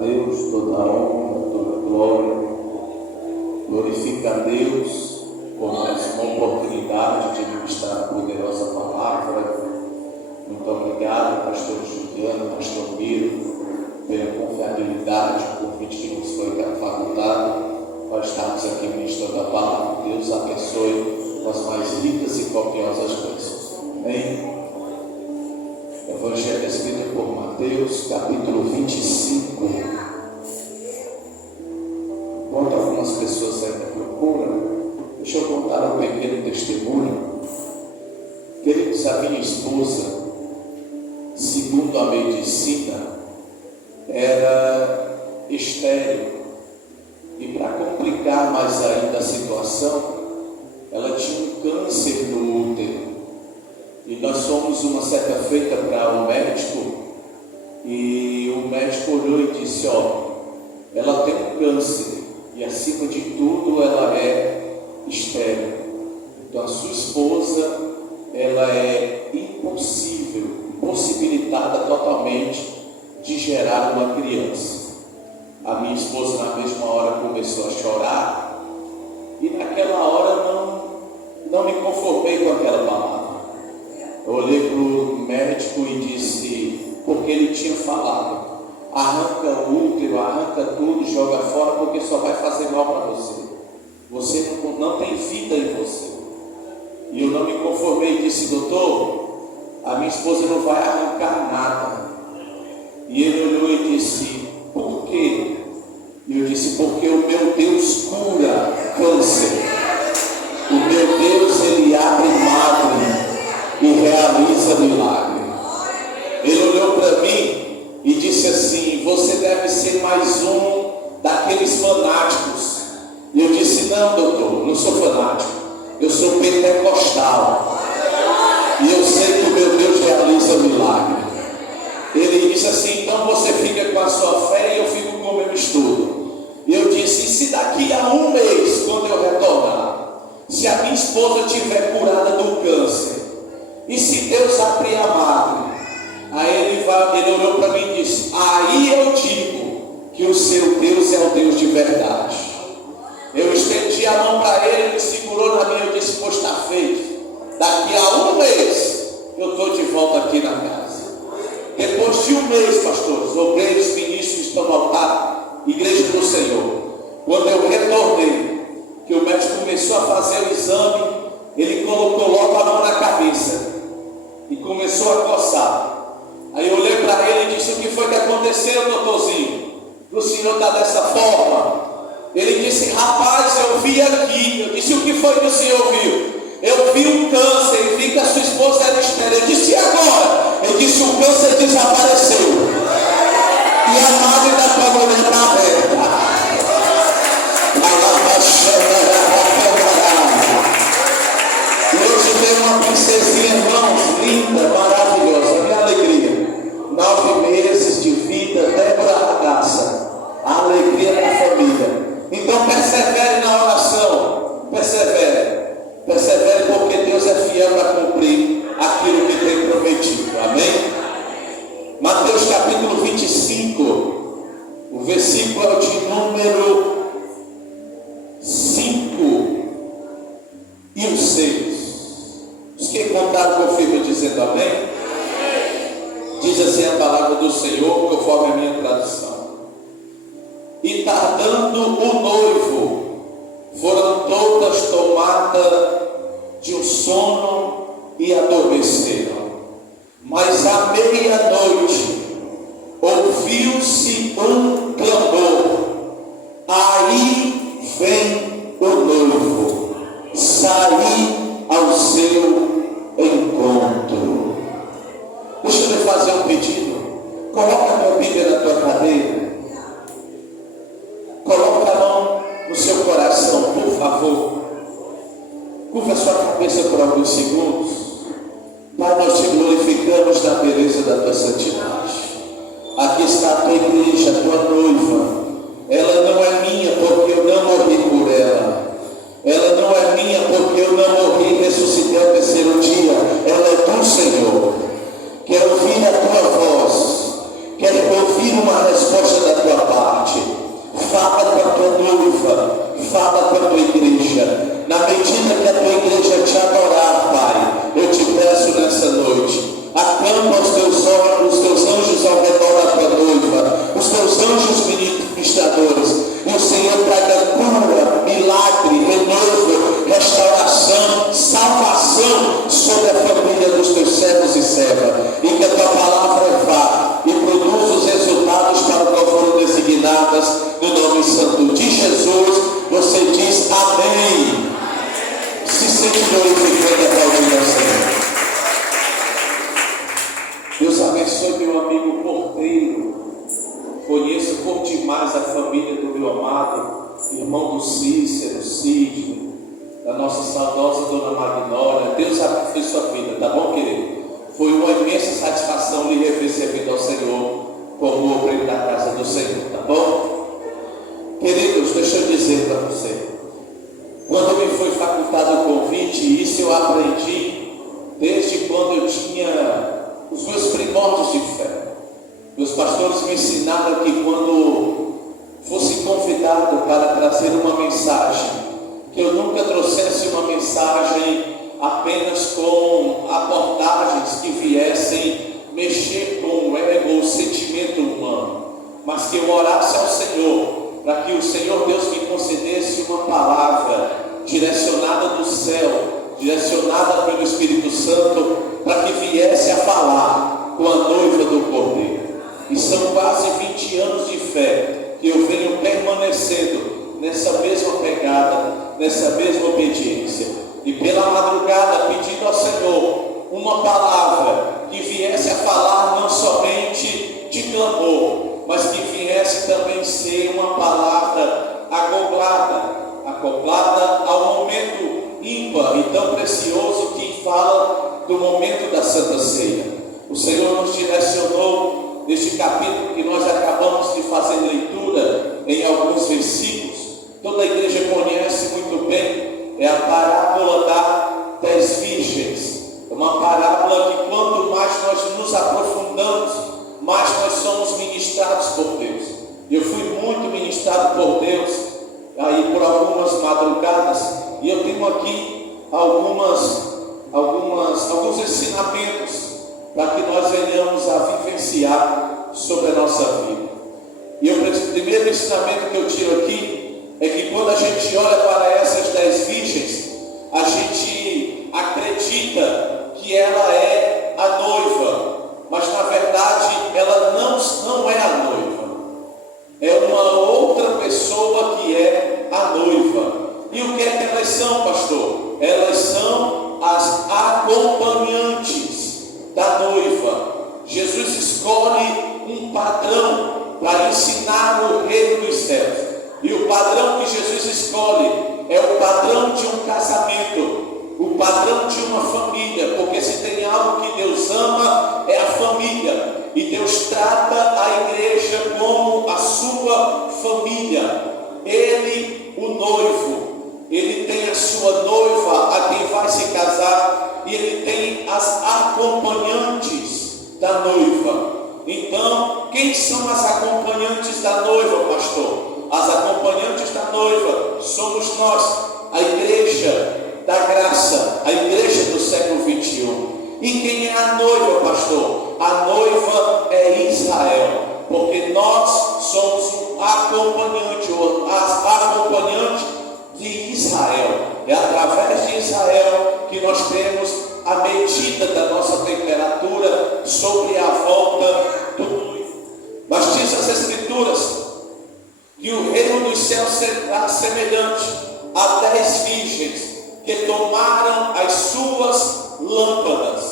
Deus toda a honra, toda a glória. Glorifica a Deus por mais uma oportunidade de ministrar a poderosa palavra. Muito obrigado, pastor Juliano, pastor Miro, pela confiabilidade, o convite que nos foi facultado para estarmos aqui ministrando a palavra. Deus abençoe com as mais ricas e copiosas bênçãos. Amém? Evangelho escrito por Mateus, capítulo 25. Enquanto algumas pessoas ainda procuram, deixa eu contar um pequeno testemunho. Queridos, a minha esposa, segundo a medicina, era estéril. E para complicar mais ainda a situação, ela tinha um câncer no útero. E nós fomos uma certa feita para o médico, e o médico olhou e disse: ela tem um câncer, e acima de tudo ela é estéril. Então a sua esposa, ela é impossibilitada totalmente de gerar uma criança. A minha esposa na mesma hora começou a chorar, e naquela hora não me conformei com aquela palavra. Eu olhei para o médico e disse, porque ele tinha falado: arranca o útero, arranca tudo, joga fora, porque só vai fazer mal para você. Você não tem vida em você. E eu não me conformei e disse: doutor, a minha esposa não vai arrancar nada. E ele olhou e disse: por quê? E eu disse: porque o meu Deus cura câncer. O meu Deus, ele abre madre e realiza milagre. Ele olhou para mim e disse assim: você deve ser mais um daqueles fanáticos. E eu disse: não, doutor, não sou fanático, eu sou pentecostal, e eu sei que o meu Deus realiza milagre. Ele disse assim: então você fica com a sua fé e eu fico com o meu estudo. E eu disse: e se daqui a um mês, quando eu retornar, se a minha esposa estiver curada do câncer, e se Deus abrir a madre? Aí ele olhou para mim e disse: aí eu digo que o seu Deus é o Deus de verdade. Eu estendi a mão para ele, ele segurou na minha, eu disse: pois está feito. Daqui a um mês eu estou de volta aqui na casa. Depois de um mês, pastores, obreiros, ministros estão no altar, igreja do Senhor. Quando eu retornei, que o médico começou a fazer o exame, ele colocou logo a mão na cabeça e começou a coçar. Aí eu olhei para ele e disse: o que foi que aconteceu, doutorzinho? O senhor está dessa forma? Ele disse: rapaz, eu vi aqui. Eu disse: o que foi que o senhor viu? Eu vi um câncer e vi que a sua esposa era estéril. Eu disse: e agora? Ele disse: o câncer desapareceu e a madre da tua mulher está aberta. Hoje tem uma princesinha, irmãos, linda, maravilhosa, minha alegria. 9 meses de vida, Débora Ragazza, a alegria da família. Então persevere na oração, persevere porque Deus é fiel para cumprir aquilo que tem prometido. Amém? Mateus capítulo 25, o versículo é o de número 5 e o 6. Os que contaram confirmam dizendo amém. Diz assim a palavra do Senhor, conforme a minha tradução: e tardando o noivo, foram todas tomadas de um sono e adormeceram. Mas à meia-noite ouviu-se um clamor: aí vem o noivo, saí ao seu encontro. Deixa eu lhe fazer um pedido. Coloca a tua Bíblia na tua cadeira. Coloca a mão no seu coração, por favor. Curva a sua cabeça por alguns segundos. Pai, nós te glorificamos na beleza da tua santidade. Aqui está a tua igreja, a tua noiva. Ela não é minha porque eu não morri por ela. Ela não é minha porque eu não morri e ressuscitei ao terceiro dia. Ela é do Senhor. Quero ouvir a tua voz. Quero ouvir uma resposta da tua fala com a tua igreja. Na medida que a tua igreja te adorar, Pai, eu te peço nessa noite, acampa os teus anjos ao redor da tua noiva, os teus anjos ministradores, e o Senhor traga cura, milagre, renovo, restauração, salvação sobre a família dos teus servos e servas, e que a tua palavra vá e produza os resultados para o qual foram designadas, no nome santo de Jesus. Você diz amém. Se sente glorificando a palavra do Senhor. Deus abençoe meu amigo porteiro. Conheço por demais a família do meu amado irmão do Cícero, Sidney, da nossa saudosa Dona Magnólia. Deus abençoe sua vida, tá bom, querido? Foi uma imensa satisfação lhe rever servindo ao Senhor como obreiro da casa do Senhor, tá bom? Queridos, deixa eu dizer para você, quando me foi facultado o convite, isso eu aprendi desde quando eu tinha os meus primórdios de fé. Meus pastores me ensinaram que quando fosse convidado para trazer uma mensagem, que eu nunca trouxesse uma mensagem apenas com abordagens que viessem mexer com o ego ou o sentimento humano, mas que eu orasse ao Senhor, para que o Senhor Deus me concedesse uma palavra direcionada do céu, direcionada pelo Espírito Santo, para que viesse a falar com a noiva do Cordeiro. E são quase 20 anos de fé que eu venho permanecendo nessa mesma pegada, nessa mesma obediência. E pela madrugada pedindo ao Senhor uma palavra que viesse a falar não somente de clamor, mas que viesse também ser uma palavra acoplada ao momento ímpar e tão precioso que fala do momento da Santa Ceia. O Senhor nos direcionou neste capítulo que nós acabamos de fazer leitura em alguns versículos. Toda a igreja conhece muito bem, é a parábola das virgens. É uma parábola que quanto mais nós nos aprofundamos, mais nós somos ministrados por Deus. Eu fui muito ministrado por Deus aí por algumas madrugadas, e eu tenho aqui alguns ensinamentos para que nós venhamos a vivenciar sobre a nossa vida. E o primeiro ensinamento que eu tiro aqui é que quando a gente olha para essas 10 virgens, a gente acredita que ela é a noiva, mas na verdade ela não é a noiva, é uma outra pessoa que é a noiva. E o que é que elas são, pastor? Elas são as acompanhantes da noiva. Jesus escolhe um padrão para ensinar o reino dos céus, e o padrão que Jesus escolhe é o padrão de um casamento, o padrão de uma família, porque se tem algo que Deus ama é a família, e Deus trata a igreja como a sua família. Ele, o noivo, ele tem a sua noiva a quem vai se casar, e ele tem as acompanhantes da noiva. Então, quem são as acompanhantes da noiva, pastor? As acompanhantes da noiva somos nós, a igreja da graça, a igreja do século 21. E quem é a noiva, pastor? A noiva é Israel, porque nós somos um acompanhante, ou as acompanhantes de Israel. É através de Israel que nós temos a medida da nossa temperatura sobre a volta do noivo. Mas diz as Escrituras que o reino dos céus será semelhante a 10 virgens que tomaram as suas lâmpadas.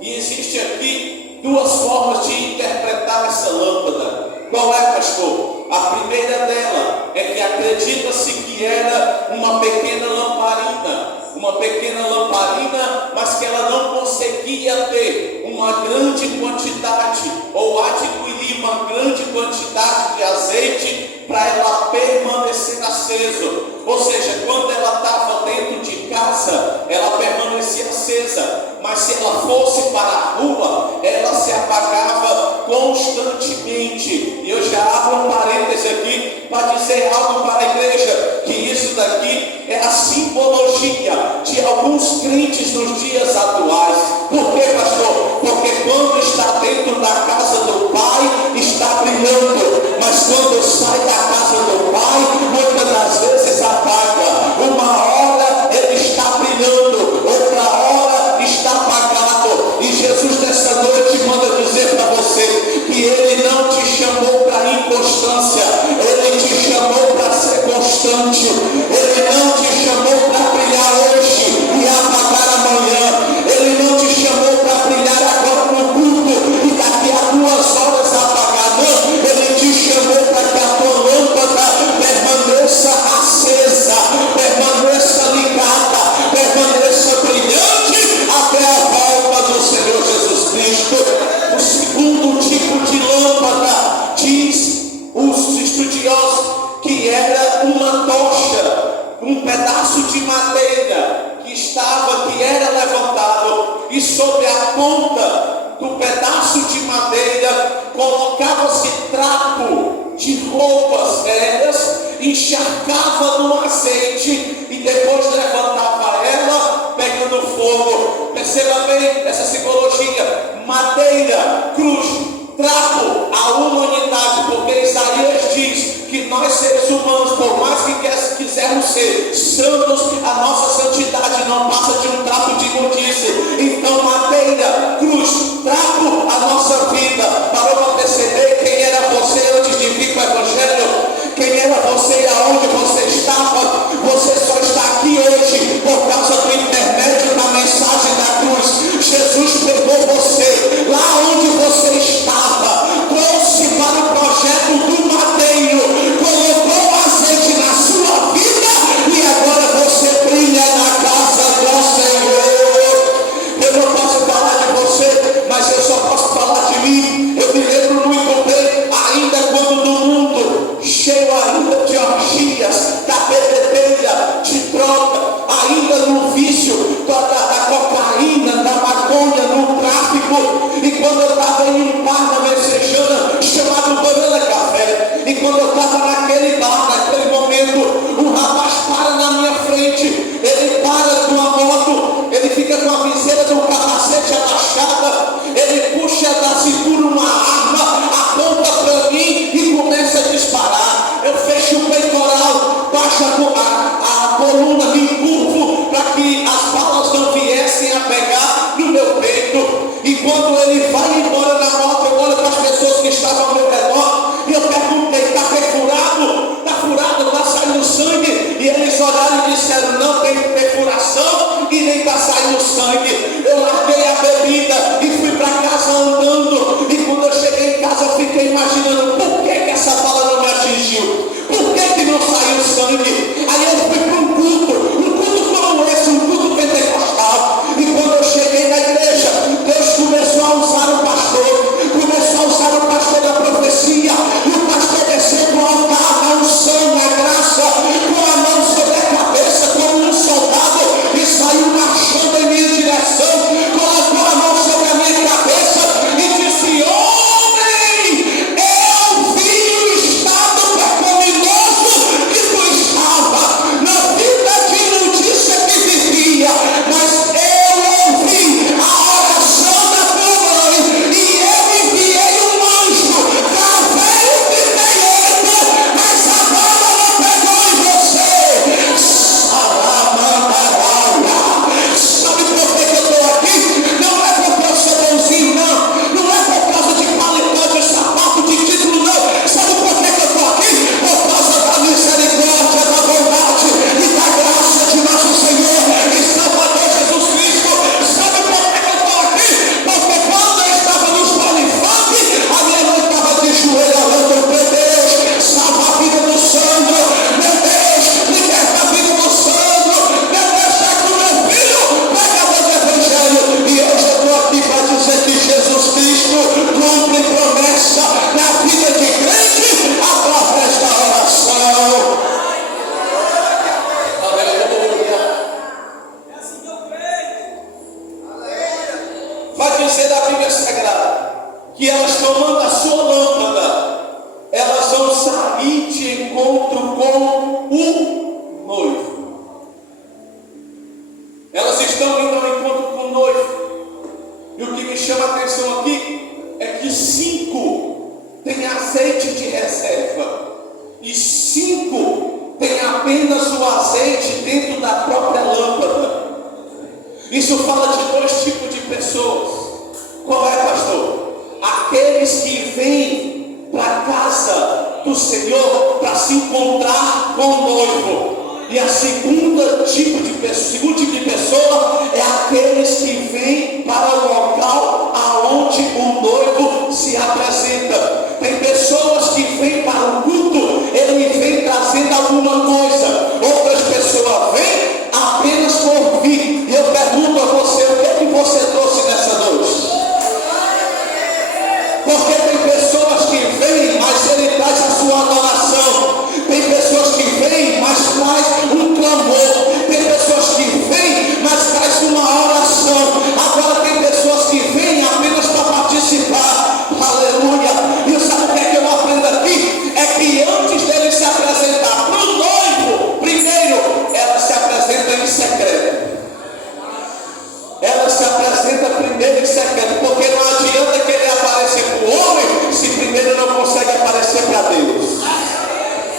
E existe aqui duas formas de interpretar essa lâmpada. Qual é, pastor? A primeira dela é que acredita-se que era uma pequena lamparina, mas que ela não conseguia ter uma grande quantidade ou adquirir uma grande quantidade de azeite para ela permanecer aceso. Ou seja, quando ela estava dentro de casa, ela permanecia acesa, mas se ela fosse para a rua, ela se apagava constantemente. E eu já abro um parêntese aqui para dizer algo para a igreja, que isso daqui crentes nos dias atuais. Por quê, pastor? Porque quando está dentro da casa do Pai, está brilhando, mas quando sai da casa do Pai, muitas das vezes apaga. Uma hora ele está brilhando, outra hora está apagado. E Jesus nessa noite manda dizer para você que Ele não te chamou para inconstância, Ele te chamou para ser constante. Ele não te chamou para brilhar hoje e apagar amanhã. Ele não te chamou para brilhar agora no culto e daqui a 2 horas apagar. Não, Ele te chamou para que a tua lâmpada permaneça acesa, permaneça ligada, permaneça brilhante até a volta do Senhor Jesus Cristo. O segundo tipo de lâmpada, diz os estudiosos, que era uma tocha, um pedaço de madeira que era levantado, e sobre a ponta do pedaço de madeira colocava-se trapo de roupas velhas, encharcava no azeite e depois levantava ela pegando fogo. Perceba bem essa simbologia: madeira, cruz, trapo, a humanidade, porque Isaías diz que nós seres humanos, por mais que quisermos ser santos, a nossa santidade não passa de um trapo de imundície. Então madeira, cruz, trapo, a nossa vida. Parou para perceber quem era você antes de vir para o Evangelho? Quem era você e aonde você estava? Você só está aqui hoje por causa do intermédio da mensagem da cruz. Jesus pegou você lá onde você estava, trouxe para o projeto do madeiro, colocou azeite na sua vida e agora você brilha na casa do Senhor. Eu não posso falar de você, mas eu só posso falar de mim. Eu me lembro muito bem, ainda quando no mundo, cheio ainda de orgias, da bebedeira, de droga, ainda no vício da cocaína, da maconha, no tráfico. E quando eu estava em um bar na Messejana chamado Banana Café, e quando eu estava naquele bar, naquele momento, um rapaz para na minha frente. Ele para com a moto, ele fica com a viseira do capacete abaixada, ele puxa da cintura uma arma, aponta para mim e começa a disparar. Eu fecho o peitoral, baixo a coluna, me curvo para que as balas não viessem a pegar no meu peito. E quando ele vai embora na moto, eu olho para as pessoas que estavam ao meu redor e eu perguntei: está perfurado? Está furado? Está saindo sangue? E eles olharam e disseram: não tem perfuração e nem está saindo sangue. Eu larguei a bebida e fui para casa andando. E quando eu cheguei em casa, eu fiquei imaginando: por que essa bala não me atingiu? Por que não saiu sangue? Aí eu fui para um culto como esse, um culto pentecostal. E quando eu cheguei na igreja, Deus começou a usar o pastor, começou a usar o pastor da profecia, e o pastor desceu do altar, na unção, na graça, com a mão sobre a cabeça, como um soldado, e saiu marchando em minha direção, colocou a mão sobre a minha cabeça e Isso fala de dois tipos de pessoas. Qual é, pastor? Aqueles que vêm para a casa do Senhor para se encontrar com o noivo. E a segundo tipo de pessoa é aqueles que vêm para o local aonde o noivo se apresenta. Tem pessoas que vêm para o culto, ele vem trazendo alguma coisa. Outras pessoas vêm apenas por vir. E eu pergunto a você, o que é que você trouxe nessa noite? Porque tem pessoas que vêm, mas ele traz a sua adoração. Tem pessoas que vêm, mas traz um clamor. Tem pessoas que vêm, mas traz uma oração. Agora tem pessoas que vêm apenas para participar. Aleluia. E sabe o que é que eu aprendo aqui? É que antes dele se apresentar para o noivo, primeiro, ela se apresenta em secreto. Ela se apresenta primeiro em secreto, porque não adianta querer aparecer para o homem se primeiro não consegue aparecer para Deus.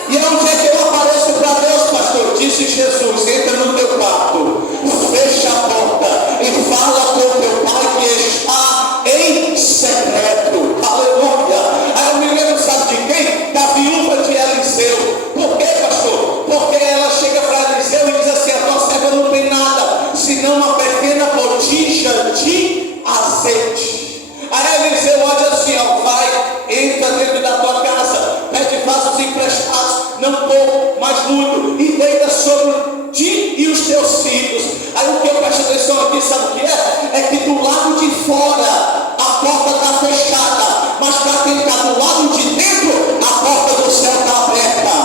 E onde é que eu apareço para Deus, pastor? Disse Jesus: entra no teu quarto, fecha a porta e fala com teu pai que está em secreto. Aleluia. Aí eu me lembro, sabe de quem? Da viúva de Eliseu. Por quê, pastor? Porque ela chega para Eliseu e diz assim: a tua serva não tem nada senão uma pequena botija de azeite. Aí Eliseu olha assim: ó, vai, entra dentro da tua casa, pede vasos emprestados, não pouco, mas muito, e deita sobre ti e os teus filhos. Aí o que eu presto atenção aqui, sabe o que é? É que do lado de fora a porta está fechada, mas para quem está do lado de dentro, a porta do céu está aberta.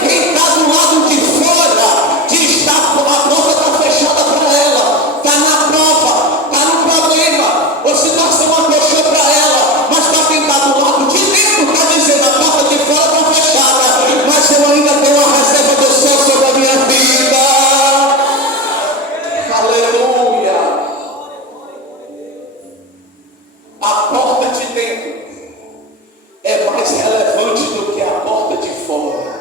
Quem está do lado de fora, a porta está fechada para ela, está na prova, está no problema, a situação acolchou para ela, mas para quem está do lado de dentro, está dizendo: a porta de fora está fechada, mas eu ainda tenho uma reserva do céu sobre a minha vida. Aleluia. A porta de dentro é mais relevante do que a porta de fora,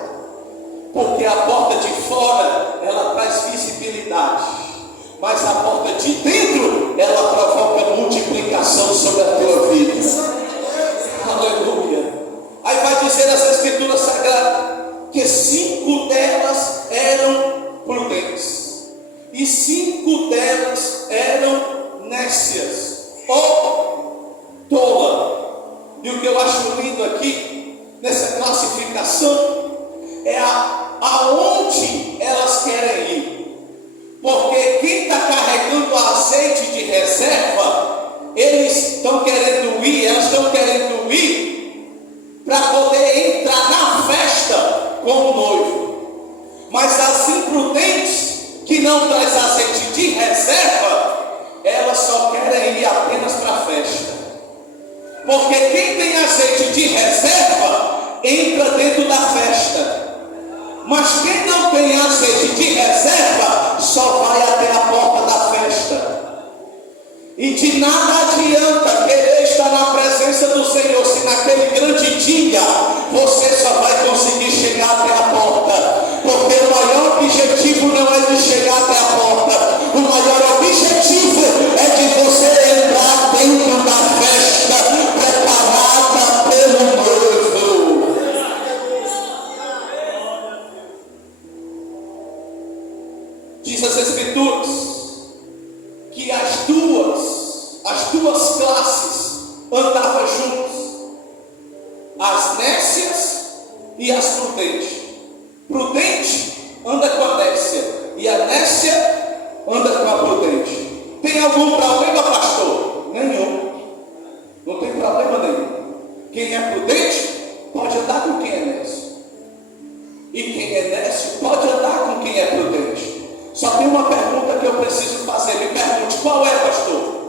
porque a porta de fora ela traz visibilidade, mas a porta de dentro ela provoca multiplicação sobre a tua vida. Aleluia. Aí vai dizer as escrituras sagradas que 5 delas eram prudentes e 5 delas eram nécias ou tola. E o que eu acho lindo aqui nessa classificação é aonde elas querem ir. Porque quem está carregando azeite de reserva, eles estão querendo ir, elas estão querendo ir para poder entrar na festa com o noivo. Mas as imprudentes, que não traz azeite de reserva, elas só querem ir apenas para a festa. Porque quem tem azeite de reserva, entra dentro da festa. Mas quem não tem azeite de reserva, só vai até a porta da festa. E de nada adianta querer estar na presença do Senhor, se naquele grande dia você só vai conseguir chegar até a porta. Porque o maior objetivo não é de chegar até a porta, o maior objetivo é de você entrar dentro da festa preparada pelo noivo. Diz as escrituras que as duas classes andavam juntas, as nécias e as prudentes. Prudente anda com a nécia e a nécia anda com a prudente. Tem algum problema, pastor? Nenhum. Não tem problema nenhum. Quem é prudente pode andar com quem é nécio, e quem é nécio pode andar com quem é prudente. Só tem uma pergunta que eu preciso fazer. Me pergunte: qual é, pastor?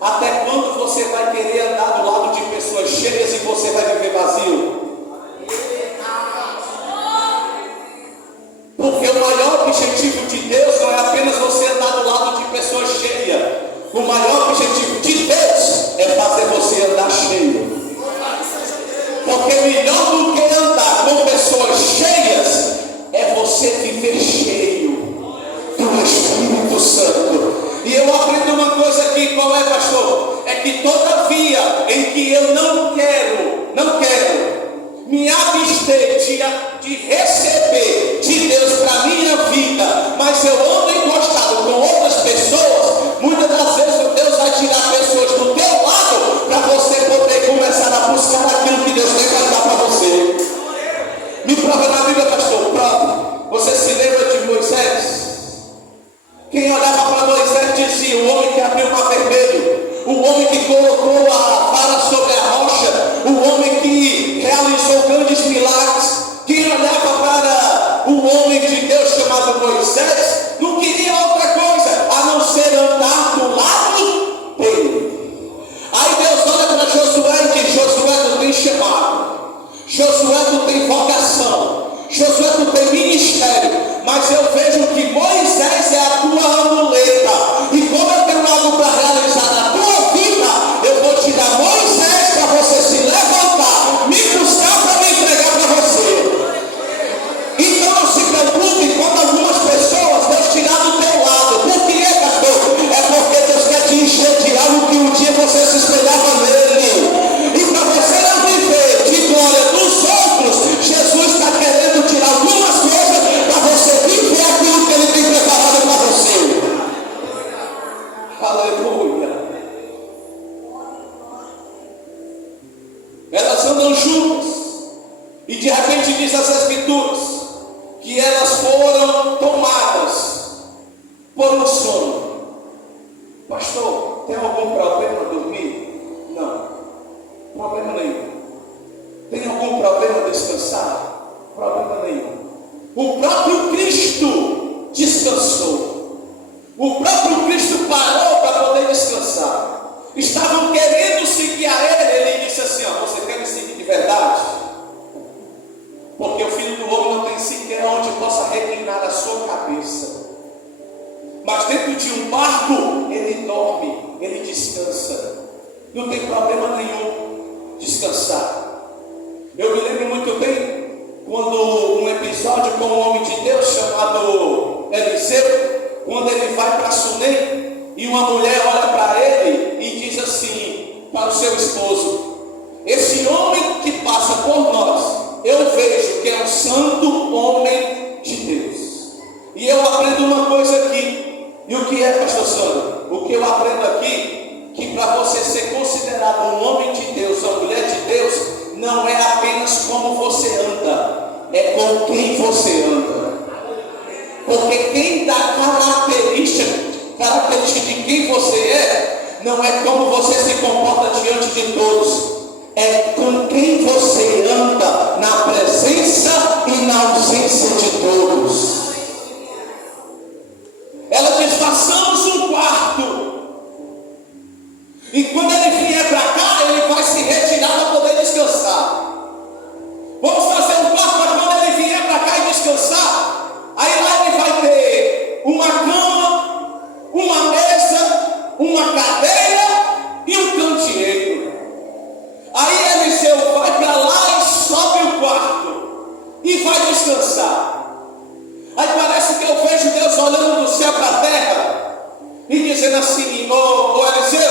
Até quando você vai querer andar do lado de pessoas cheias e você vai viver vazio? Porque o maior objetivo de Deus não é apenas você andar do lado de pessoas cheias. O maior objetivo de Deus é fazer você andar cheio. Porque melhor do que andar com pessoas cheias é você viver cheio do Espírito de receber de Deus para a minha vida, mas eu ando encostado com outras pessoas, muitas das vezes Deus vai tirar pessoas do teu lado para você poder começar a buscar aquilo que Deus tem para dar para você. Me prova na Bíblia, pastor, prova. Você se lembra de Moisés? Quem olhava para Moisés dizia: o homem que abriu o mar vermelho, o homem que colocou a vara sobre a rocha, o homem que realizou grandes milagres. Quem olhava para o homem de Deus chamado Moisés não queria outra coisa a não ser andar do lado dele. Aí Deus olha para Josué e diz: Josué, tu tem chamado, Josué, tu tem vocação, Josué, tu tem ministério, mas eu vejo que Moisés é a tua amuleta, e como eu tenho algo para realizar na tua vida, eu vou te dar Moisés para você se levantar, me buscar para me entregar para você. Então não se preocupe quando algumas pessoas Deus tirar do teu lado. Por que, pastor? É porque Deus quer te encher de algo que um dia você se espelhava nele, e para você não viver de glória dos outros, Jesus está querendo tirar algumas coisas para você viver aquilo que Ele tem preparado para você. Aleluia. Elas andam juntas, e de repente diz as Escrituras que elas foram tomadas por um sono. Pastor, tem algum problema dormir? Não, problema nenhum. Tem algum problema descansar? Problema nenhum. O próprio Cristo descansou. O próprio Cristo parou para poder descansar. Estavam querendo seguir a Ele disse assim: ó, você quer me seguir de verdade? Porque o Filho do Homem não tem sequer onde possa reclinar a sua cabeça. Mas dentro de um barco, Ele dorme, Ele descansa. Não tem problema nenhum descansar. Eu me lembro muito bem quando um episódio com um homem de Deus chamado Eliseu, quando ele vai para Sunem e uma mulher olha para ele e diz assim para o seu esposo: esse homem que passa por nós, eu vejo que é um santo homem de Deus. E eu aprendo uma coisa aqui. E o que é, pastor Sandro? O que eu aprendo aqui, que para você ser considerado um homem de Deus, uma mulher de Deus, não é apenas como você anda, é com quem você anda. Porque quem dá característica de quem você é, não é como você se comporta diante de todos, é com quem você anda na presença e na ausência de todos. Ela diz: passamos um quarto, e quando ele vier para cá, ele vai se retirar para poder descansar. Vamos fazer um quarto para quando ele vier para cá e descansar. Aí lá ele vai ter uma cama, uma mesa, uma cadeira e um candeeiro. Aí Eliseu vai para lá e sobe o quarto e vai descansar. Aí parece que eu vejo Deus olhando do céu para a terra e dizendo assim: ô Eliseu,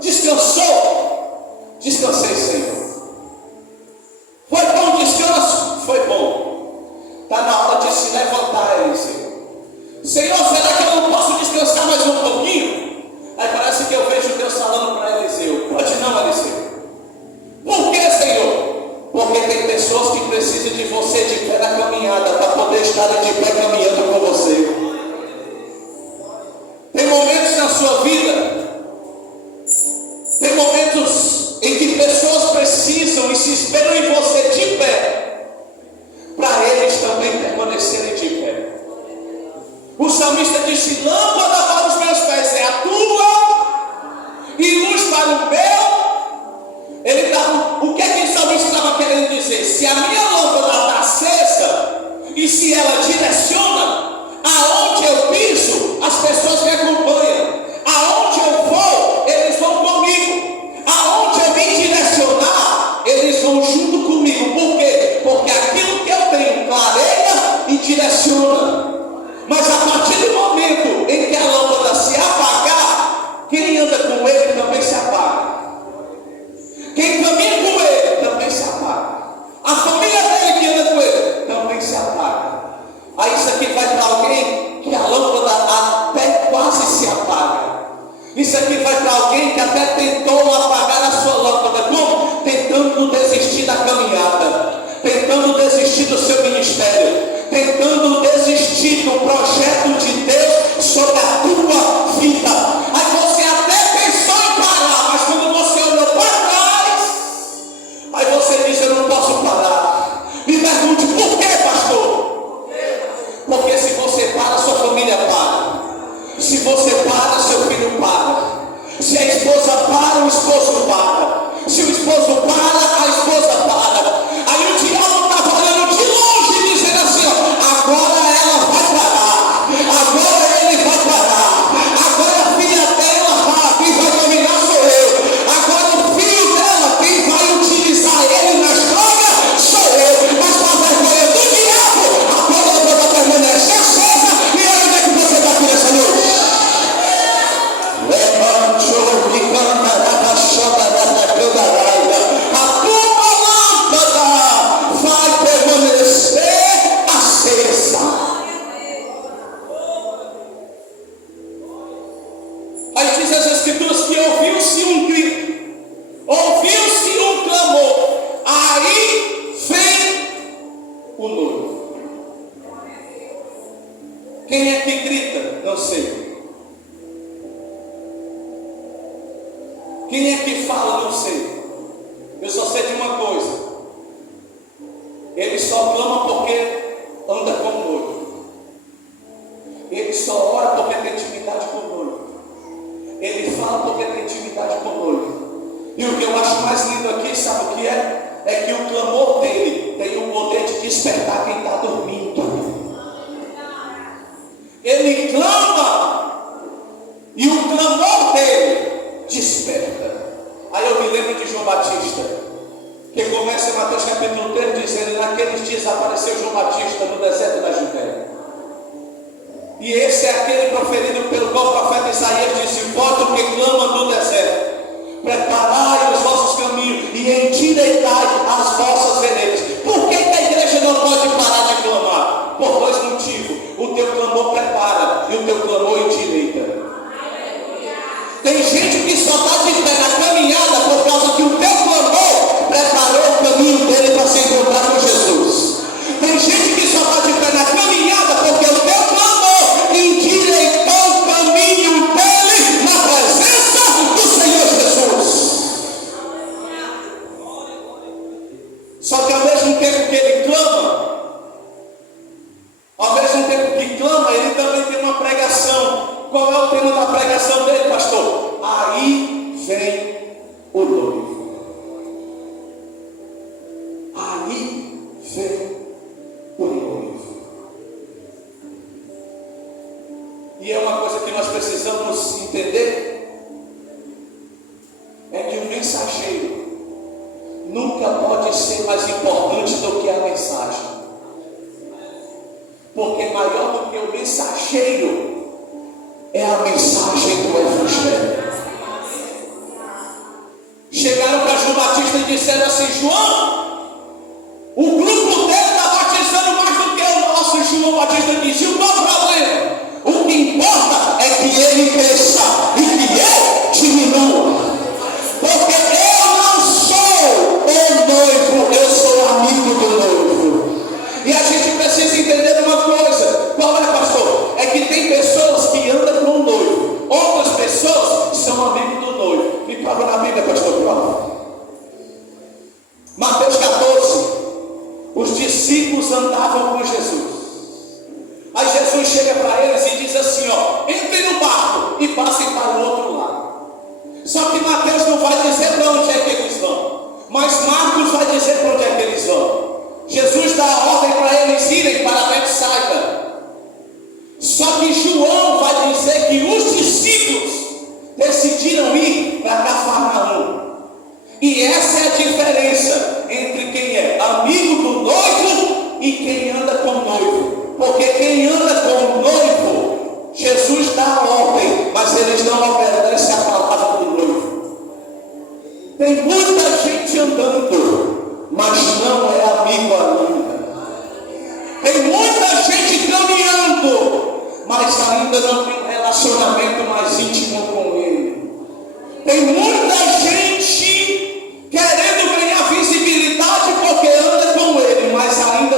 descansou? Descansei, Senhor. Foi bom o descanso? Foi bom. Está na hora de se levantar, Eliseu. Senhor, será que eu não posso descansar mais um pouquinho? Aí parece que eu vejo Deus falando para Eliseu: pode não, Eliseu. Por que, Senhor? Porque tem pessoas que precisam de você de pé na caminhada para poder estarem de pé caminhando com você. Tem momentos na sua vida, tem momentos em que pessoas precisam e se esperam em você de pé, para eles também permanecerem de pé. O salmista disse: lâmpada para os meus pés é a tua, e luz para o meu. O que é que o salmista estava querendo dizer? Se a minha lâmpada está acesa, e se ela direciona, aonde eu piso, as pessoas me acompanham. Aonde eu vou, eles vão comigo. Aonde eu me direcionar, eles vão junto comigo. Por quê? Porque aquilo que eu tenho clareia e direciona. Mas a partir do momento em que a lâmpada se apagar, quem anda com ele também se apaga. Quem caminha com ele também se apaga. A família dele que anda com ele desistir do seu ministério, tentando desistir do projeto de Deus sobre a tua vida. Aí você até pensou em parar, mas quando você olhou para trás, aí você diz: eu não posso parar. Me pergunte: por quê, pastor? Porque se você para, sua família para. Se você para, seu filho para. Se a esposa para, o esposo para. Se o esposo para, a esposa para. Aí o diabo está falando de longe, dizendo assim: ó, agora ela vai parar, agora ele vai parar, agora a filha dela, quem vai dominar sou eu, agora o filho dela, quem vai utilizar ele na história sou eu. Mas com a vergonha do diabo, a porta toda permanece acesa. E aí, onde é que você está aqui nessa noite? Levante o que canta da caixota da candaraia. A tua lâmpada vai permanecer acesa. Aí diz as Escrituras que ouviu-se um grito, ouviu-se um clamor. Aí vem o noivo. Quem é que grita? Não sei. Quem é que fala? Não sei. Eu só sei de uma coisa: ele só clama porque anda com o noivo. Ele só ora porque tem intimidade com o noivo. Ele fala porque tem intimidade com o noivo. E o que eu acho mais lindo aqui, sabe o que é? É que o clamor dele tem o poder de despertar quem está dormindo. Ele clama e o clamor dele desperta. Aí eu me lembro de João Batista, que começa em Mateus capítulo 3 dizendo: naqueles dias apareceu João Batista no deserto da Judéia. E esse é aquele proferido pelo qual o profeta Isaías disse: voz do que clama no deserto, preparai os vossos caminhos e endireitai as vossas veredas. Por que a igreja não pode parar de clamar? Por dois motivos: o teu clamor prepara e o teu clamor endireita. Tem gente que só está de pé na caminhada por causa que o teu clamor preparou o caminho dele para se encontrar com Jesus. Tem gente que só está de pé na caminhada porque o teu clamor endireitou o caminho dele na presença do Senhor Jesus. Só que ao mesmo tempo que ele clama, ele também tem uma pregação. Qual é o tema da pregação dele, pastor? Aí vem o noivo. Aí vem o noivo. E é uma coisa que nós precisamos entender: é que o mensageiro nunca pode ser mais importante do que a mensagem. Porque maior do que o mensageiro é a mensagem do Evangelho. Chegaram para João Batista e disseram assim: João, o grupo dele está batizando mais do que o nosso. E João Batista disse: o qual problema? O que importa é que ele cresça e que eu diminua. Porque eu não sou o noivo, eu sou amigo do noivo. E a gente precisa entender uma coisa. Qual é, pastor? É que tem pessoas que andam com o noivo, outras pessoas são amigos do noivo. Me prova na Bíblia, pastor, prova. Mateus 14. Os discípulos andavam com Jesus. Aí Jesus chega para eles e diz assim: ó, entrem no barco e passem para o outro lado. Só que Mateus não vai dizer para onde é que eles vão, mas Marcos vai dizer para onde é que eles vão. Jesus dá a ordem para eles irem para Betsaida. Só que João vai dizer que os discípulos decidiram ir para Cafarnaum. E essa é a diferença entre quem é amigo do noivo e quem anda com o noivo. Porque quem anda com o noivo, Jesus dá a ordem, mas eles não obedecem a palavra do noivo. Tem muita gente andando, mas não é amigo ainda. Tem muita gente caminhando, mas ainda não tem um relacionamento mais íntimo com ele. Tem muita gente querendo ganhar visibilidade porque anda com ele, mas ainda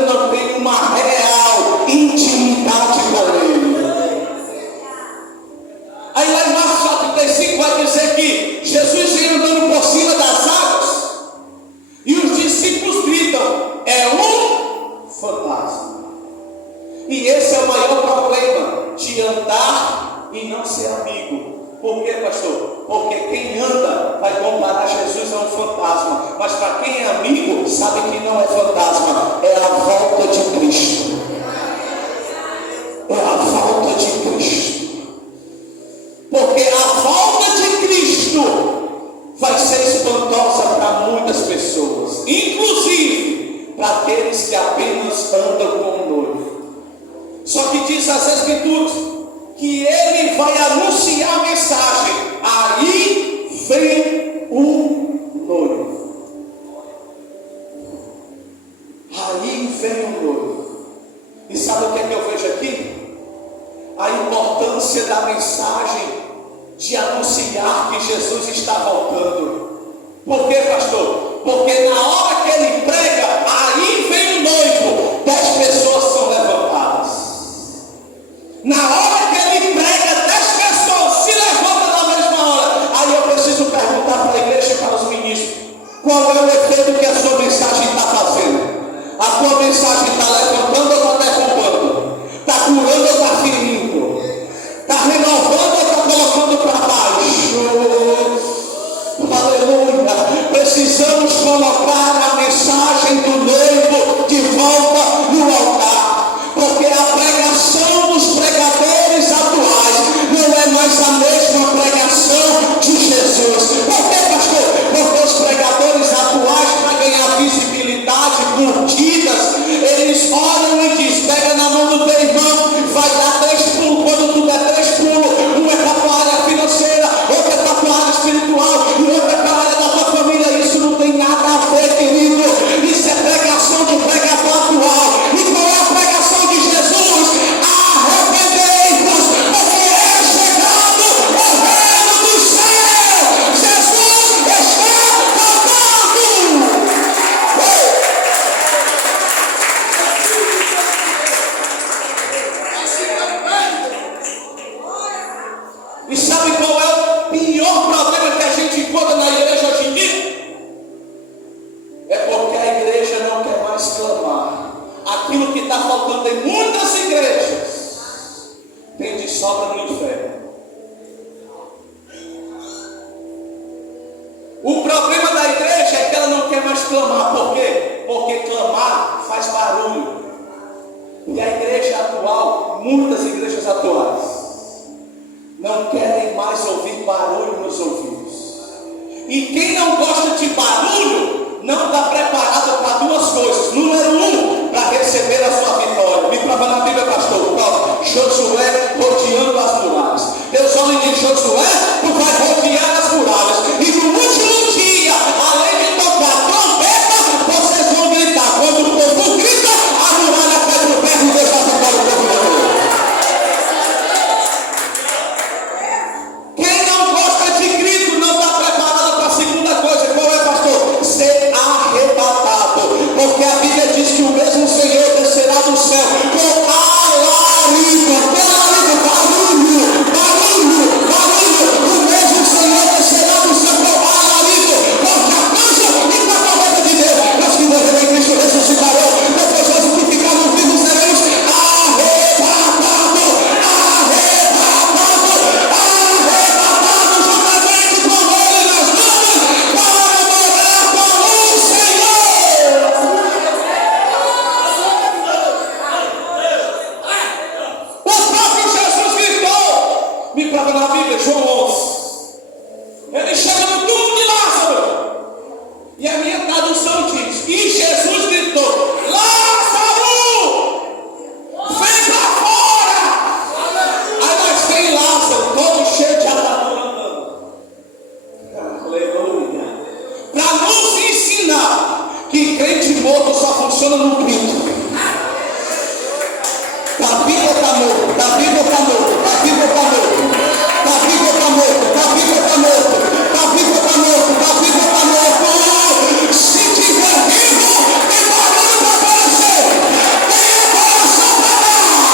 Por quê, pastor? Porque quem anda vai comparar Jesus a um fantasma, mas para quem é amigo, sabe que não é fantasma, é a volta de Cristo. É a volta de Cristo. Porque a volta de Cristo vai ser espantosa para muitas pessoas, inclusive para aqueles que apenas andam com o noivo. Só que diz as Escrituras que ele vai anunciar a mensagem: aí vem o noivo. Aí vem o noivo. E sabe o que é que eu vejo aqui? A importância da mensagem de anunciar que Jesus está voltando. Por quê, pastor? Porque na hora que ele prega, aí vem o noivo, 10 pessoas são levantadas. Na hora que ele prega, 10 pessoas se levantam na mesma hora. Aí eu preciso perguntar para a igreja e para os ministros: qual é o efeito que a sua mensagem está fazendo? A tua mensagem está levantando ou está derrubando? Está curando ou está ferindo? Está renovando ou está colocando para baixo? Aleluia! Precisamos colocar a mensagem do noivo de volta no altar, porque a pregação dos pregadores atuais não é mais a mesma pregação de Jesus. Por que, pastor? Porque os pregadores atuais, para ganhar visibilidade, curtidas, eles olham e dizem: pega na mão do teu irmão, vai dar 3 pulos. Quando tu der 3 pulos, um é para a tua área financeira, outro é para a tua área espiritual e outro é para a área da tua família. Isso não tem nada a ver, querido. Isso é pregação do pregador atual. E qual é a pregação de Jesus? Arrependei-vos, porque é chegado o reino do céu. Jesus está voltando. E sabe qual é o pior problema que a gente encontra na igreja hoje em dia? É porque a igreja não quer mais clamar. Aquilo que está faltando em muitas igrejas tem de sobra no inferno. O problema da igreja é que ela não quer mais clamar. Por quê? Porque clamar faz barulho. E a igreja atual, muitas igrejas atuais, não querem mais ouvir barulho nos ouvidos. E quem não gosta de barulho não está preparado para 2 coisas. Número 1, para receber a sua vitória. Me prova na Bíblia, pastor. Josué rodeando as muralhas. Deus olha e diz: Josué, tu vai rodear as muralhas. E no último dia, além de tocar trombeta, vocês vão gritar. Quando o povo grita, a muralha cai para o ferro e Deus vai tocar o povo da muralha. Quem não gosta de grito não está preparado para a segunda coisa. Qual é, pastor? Ser arrebatado. Porque a Bíblia diz que o mesmo Senhor descerá do céu com alarido, barulho, barulho, barulho. O mesmo Senhor descerá do céu com alarido, com arcanjo e com a trombeta de Deus. Nós que morremos em Cristo ressuscitarão. Depois nós que ficarmos vivos seremos arrebatados, arrebatados juntamente com Ele nas nuvens para morar com o Senhor. O próprio Jesus gritou. Me prova na Bíblia, João 11. Ele chega no túmulo de Lázaro. E a minha tradução diz: e Jesus gritou: Lázaro, vem para fora. Aí nós tem Lázaro, todo cheio de atadura andando. Aleluia. Para nos ensinar que crente morto só funciona no grito. Está vivo ou está morto? Está vivo ou está morto? Está vivo ou está morto? Está vivo ou está morto? Está vivo ou está morto? Está vivo ou está morto? Está vivo ou está morto? Se tiver vivo, tem barulho para aparecer. Tem coração para dar.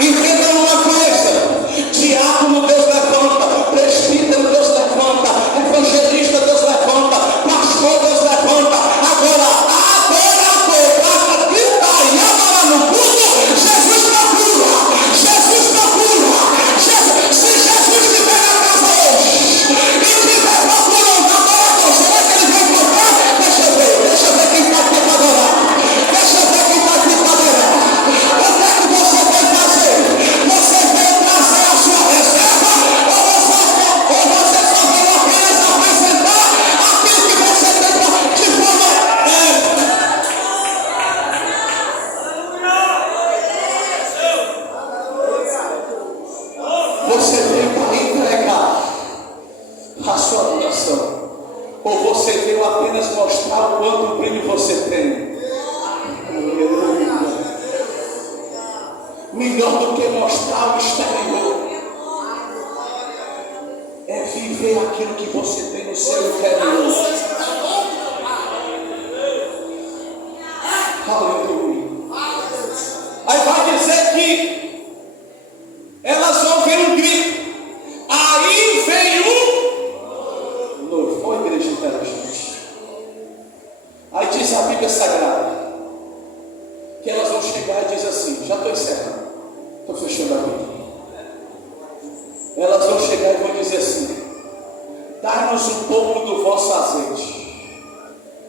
Entenda uma coisa: diácono Deus levanta, presbítero Deus levanta, evangelista Deus levanta, pastor Deus levanta. Agora a gritaria Ou você veio apenas mostrar o quanto brilho você tem? Melhor do que mostrar o exterior é viver aquilo que você tem no seu interior. Aleluia. Aí vai dizer que elas ouvem um grito. Aí vem um noivo. Olha a igreja inteligente. Aí diz a Bíblia Sagrada que elas vão chegar e diz assim, já estou encerrando, estou fechando a Bíblia. Elas vão chegar e vão dizer assim, dai-nos um pouco do vosso azeite.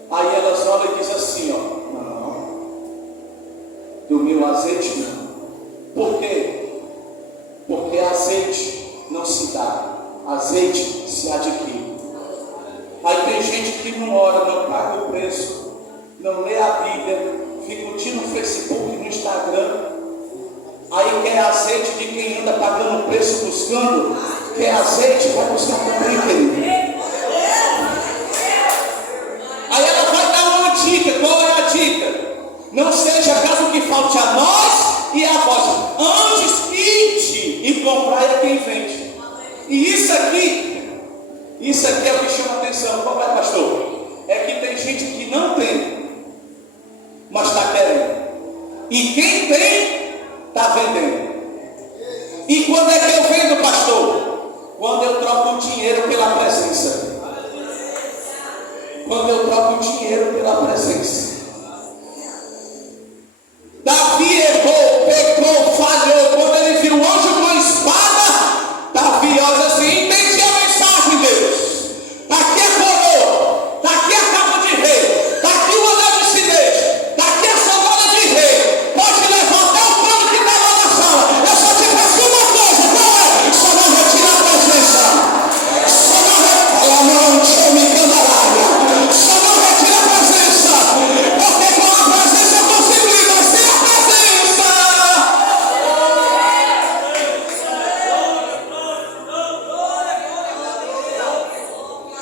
Aí elas olham e dizem assim, ó, não, do meu azeite não. Por quê? Porque azeite não se dá, azeite se adquire. Aí tem gente que não ora, não paga o preço, não lê a Bíblia, fica o dia no Facebook, no Instagram. Aí quer azeite de quem anda pagando preço buscando. Quer azeite, vai buscar também, querido. Aí ela vai dar uma dica. Qual é a dica? Não seja caso que falte a nós e a vós. Antes ide e comprai a quem vende. E isso aqui é o que chama atenção. Qual é, pastor? É que tem gente que não tem, mas está querendo. E quem tem, está vendendo. E quando é que eu vendo, pastor? Quando eu troco o dinheiro pela presença. Quando eu troco o dinheiro pela presença. Davi errou, pecou, falhou. Quando ele viu o anjo com a espada, Davi olha assim, entendi a mensagem, Deus. Está aqui a coroa, está aqui a capa de rei, está aqui o anel de silêncio, está aqui a sandália de rei. Pode levar até o pano que está lá na sala. Eu só te peço uma coisa, qual é? Só não retira a presença. Só não retira a mão, deixa me candarária. Só não retira a presença. Porque com a presença eu consigo ir, vai ser a presença.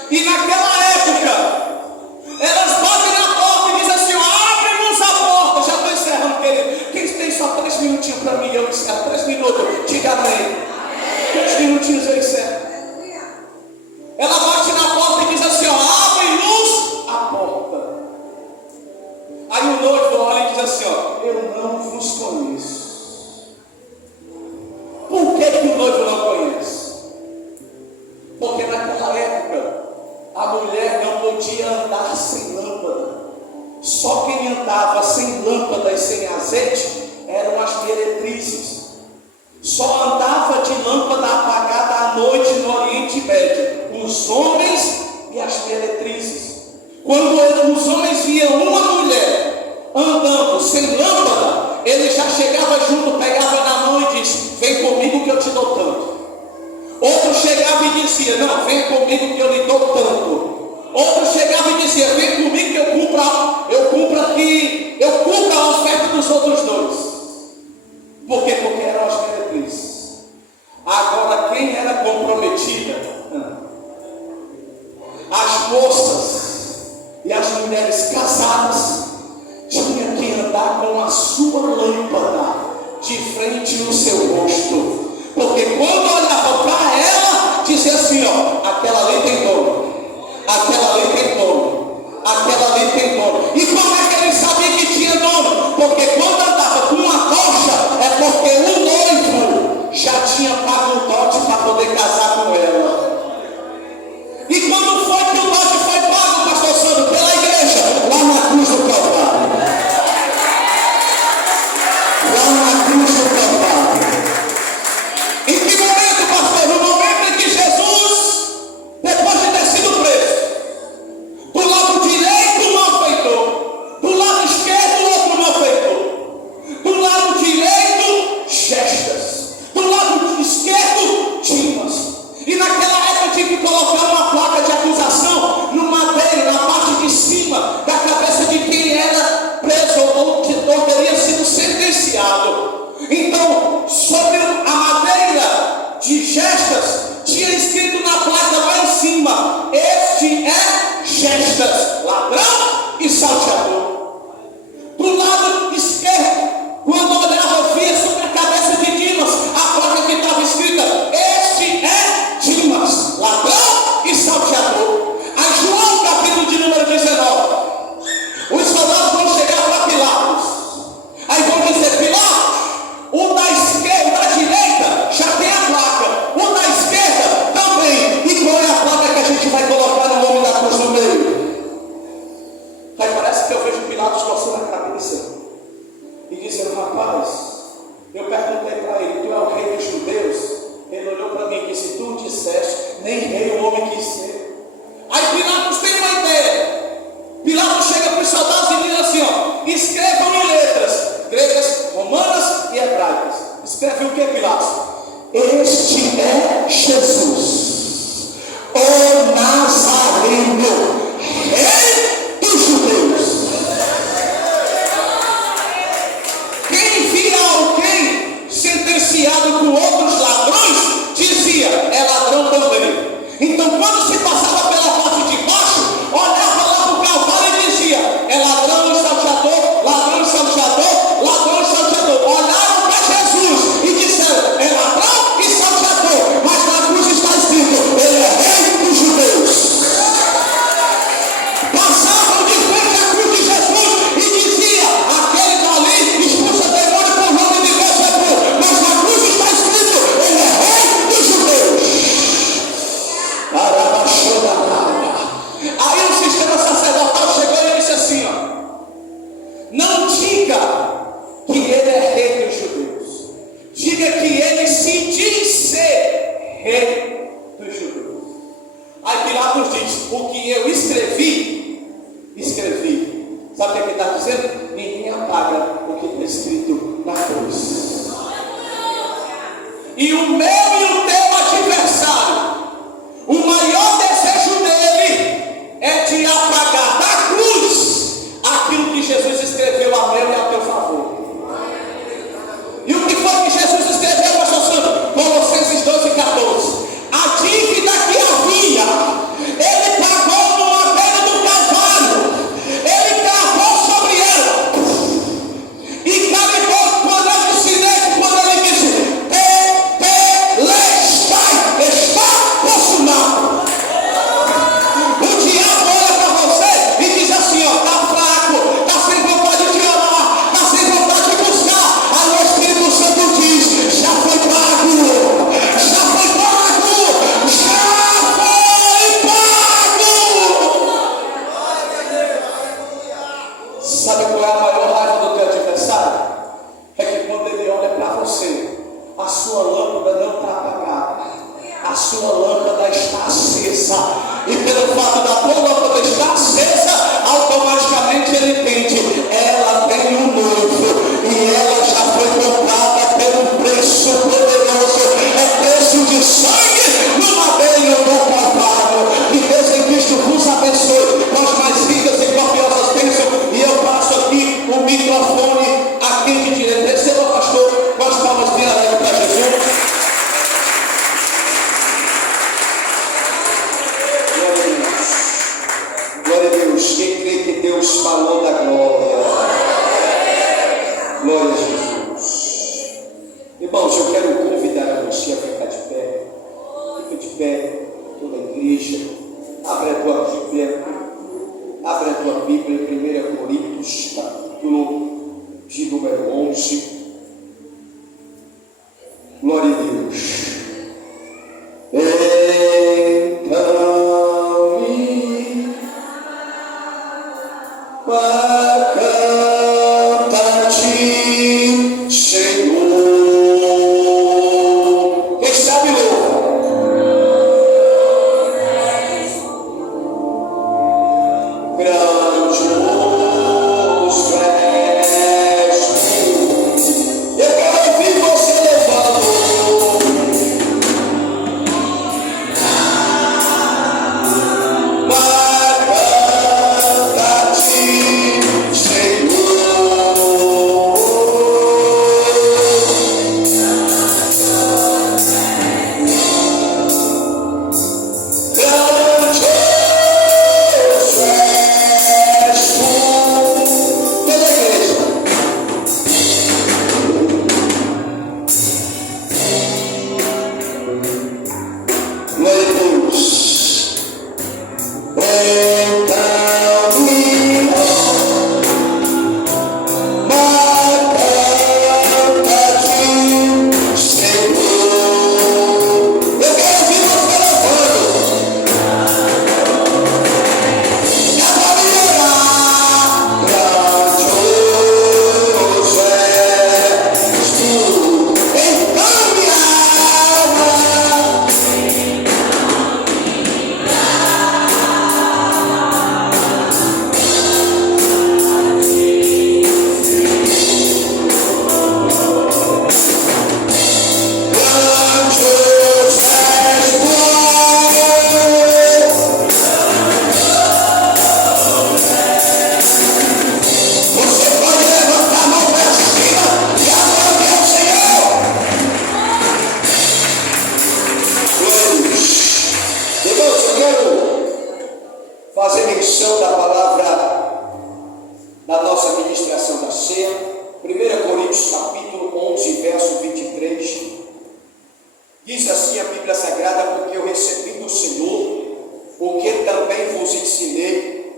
E naquela época, elas batem na porta e dizem assim, abre-nos a porta. Já estou encerrando, querido. Quem tem só 3 minutinhos para mim? Eu encerro 3 minutos. Diga amém. 3 minutinhos eu encerro. Ela bate na porta e diz assim, abre-nos a porta. Aí o noivo olha e diz assim, eu não vos conheço. Por que o noivo não conhece? Porque naquela época a mulher não podia andar sem lâmpada. Só quem andava sem lâmpada e sem azeite eram as meretrizes. Só andava de lâmpada apagada à noite no Oriente Médio os homens e as meretrizes. Quando os homens viam uma mulher andando sem lâmpada, ele já chegava junto, pegava na mão e disse, vem comigo que eu te dou tanto. Outro chegava e dizia, não, vem comigo que eu lhe dou tanto. Outro chegava e dizia, vem comigo que eu cumpro a oferta dos outros dois. Por quê? Porque eram as meretrizes. Agora, quem era comprometida? As moças e as mulheres casadas tinham que andar com a sua lâmpada de frente no seu rosto. Porque quando olhava para ela, dizia assim, aquela ali tem dono, aquela ali tem dono, aquela ali tem dono. E como é que ele sabia que tinha dono? Porque quando andava com uma tocha, é porque o noivo já tinha pago o dote para poder casar com ela. E quando foi que o dote foi pago, pastor Sandro? Pela igreja, lá na cruz do Calvário. Lá na cruz do Calvário. Em que momento, pastor? No momento em que Jesus, depois de ter sido preso, do lado direito um malfeitor, do lado esquerdo o outro malfeitor. gestas, ladrão e salteador. Do lado esquerdo, quando olhava, via sobre a cabeça de Dimas a placa que estava escrita: este é Dimas, ladrão e salteador. Aí João, capítulo de número 19, os soldados vão chegar para Pilatos. Aí vão dizer: Pilatos, o da esquerda, da direita já tem a placa, o da esquerda também. E qual é a placa que a gente vai colocar no nome da cruz no meio? Aí parece que eu vejo Pilatos coçando a cabeça e dizendo: rapaz, eu perguntei para ele: tu é o rei dos judeus? Ele olhou para mim e disse: tu disseste, nem rei o homem quis ser. Aí Pilatos tem uma ideia. Pilatos chega para os soldados e diz assim: ó, escrevam em letras gregas, romanas e hebraicas. Escreve o que, Pilatos? Este é Jesus, o Nazareno, rei dos judeus. Quem via alguém sentenciado com outros ladrões, dizia: é ladrão também. Então, quando se passava pela parte de baixo, olhava lá para o Calvário e dizia: é ladrão e salteador, ladrão e salteador, ladrão e salteador. Olharam para Jesus e disseram: é ladrão e salteador, mas na cruz está escrito: ele é rei dos judeus. Passavam de frente à cruz de Jesus e dizia: aquele dali expulsa demônio por nome de Beelzebul, mas na cruz está escrito: ele é rei dos judeus. Aí o sistema sacerdotal chegou e disse assim: ó, não diga que ele é rei dos judeus, diga que ele se diz ser rei dos judeus. Aí Pilatos diz: o que eu escrevi. Sabe o que ele está dizendo? Ninguém apaga o que está escrito na cruz. E o meu e o teu adversário, o maior desejo dele é de apagar da cruz aquilo que Jesus escreveu a meu e a teu favor. E o que foi que Jesus escreveu, pastor Santo? Colossenses 12:14. A dívida que havia, ele pagou no madeira do Calvário. Ele cravou sobre ela e carimbou quando ele disse nele, quando ele disse: está consumado. O diabo olha para você e diz assim: ó, está fraco, está sem vontade de orar, está sem vontade de buscar. Aí o Espírito Santo diz: já foi pago, já foi pago, já foi pago. Sabe qual é a maior raiva do teu adversário? É que quando ele olha para você, a sua lâmpada não está apagada, a sua lâmpada está acesa. E pelo fato da tua lâmpada estar acesa, automaticamente ele entende: ela tem um noivo e ela já foi comprada pelo preço poderoso. É preço de sangue no madeiro do Calvário. Que Deus em Cristo vos abençoe com as mais ricas e copiosas bênçãos. E eu passo aqui o microfone a quem de direito. Receba, pastor, com as palmas bem alegres para Jesus. Glória a Deus. Quem crê que Deus falou da glória? Glória a Jesus. Irmãos, eu quero convidar você a ficar de pé. Fica de pé, toda a igreja. Abre a tua Bíblia. Abre a tua Bíblia em 1 Coríntios, capítulo de número 11. Glória a Deus. Então me canta-te, Senhor. Quem sabe louva? Grandioso és tu. Eu quero ouvir você levando. Mas canta-te, exposição da palavra da nossa ministração da ceia, 1 Coríntios capítulo 11, verso 23, diz assim a Bíblia Sagrada: porque eu recebi do Senhor o que também vos ensinei,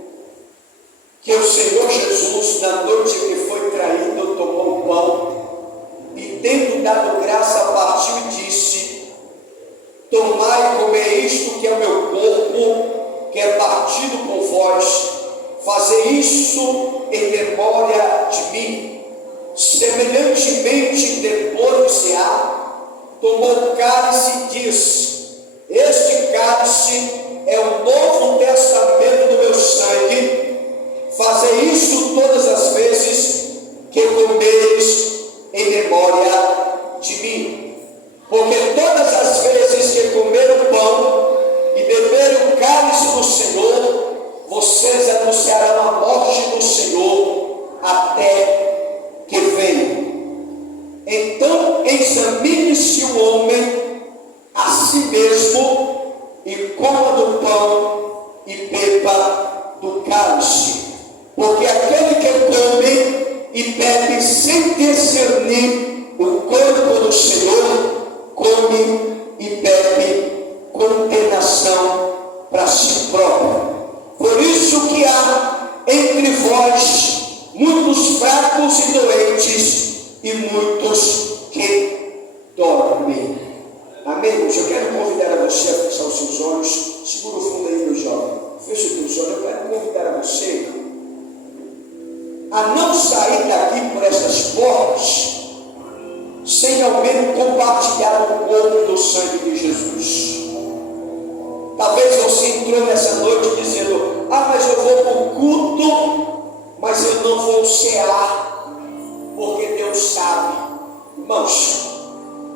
que o Senhor Jesus, na noite que foi traído, tomou o pão e, tendo dado graça, partiu e disse: tomai e comei isto, que é o meu corpo, que é partido por vós, fazei isso em memória de mim. Semelhantemente, depois de cear, tomou o cálice e disse: este cálice é o novo testamento do meu sangue, fazei isso todas as vezes que comeres em memória de mim. Porque todas as vezes que comer o pão e beber o cálice do Senhor, vocês anunciarão a morte do Senhor até que venha. Então examine-se o homem a si mesmo, e coma do pão e beba do cálice. Porque aquele que come e bebe sem discernir o corpo do Senhor, come e bebe condenação para si próprio. Por isso que há entre vós muitos fracos e doentes, e muitos que dormem. Amém, irmãos? Eu quero convidar a você a fechar os seus olhos. Segura o fundo aí, meu jovem. Fecha os teus olhos. Eu quero convidar a você a não sair daqui por essas portas sem ao menos compartilhar o corpo do sangue de Jesus. Talvez você entrou nessa noite dizendo: mas eu vou para o culto, mas eu não vou cear, porque Deus sabe. Irmãos,